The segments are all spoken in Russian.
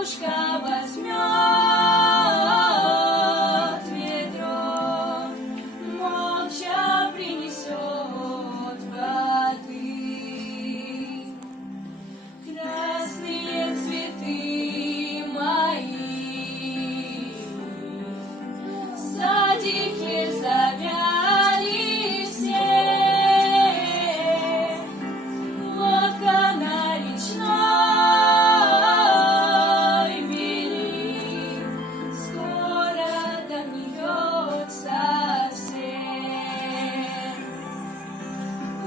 игрушка возьмет ведро, молча принесет воды. Красные цветы мои в садике завяли все. Лодка на речной мели скоро догниет совсем.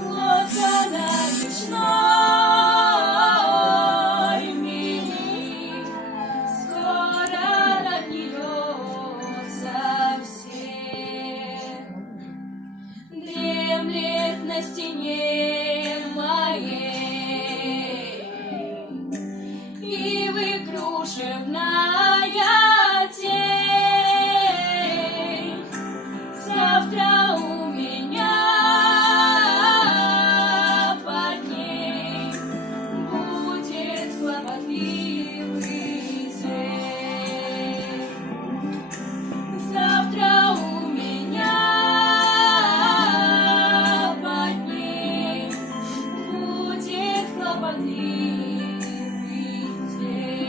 Лодка на речной мели скоро догниет совсем. Дремлет на стене моей ивы кружевная тень. Завтра у меня под ней будет хлопотливый день. Завтра у меня под ней будет хлопотливый день.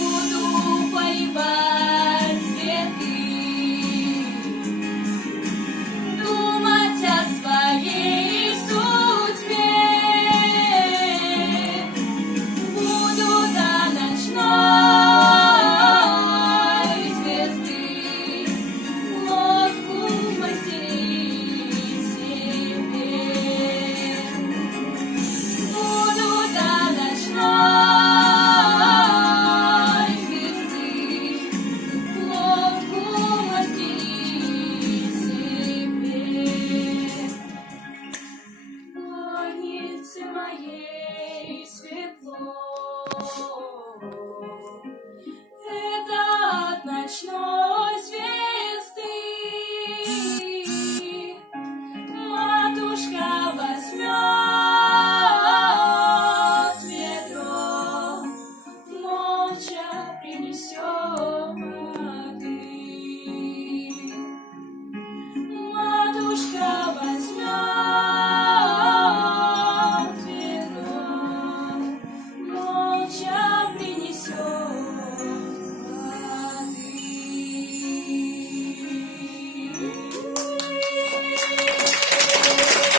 Буду поливать цветы, думать о своей судьбе. Буду до ночной звезды лодку мастерить себе. Буду до ночной звезды лодку мастерить себе. Коннице моей светло.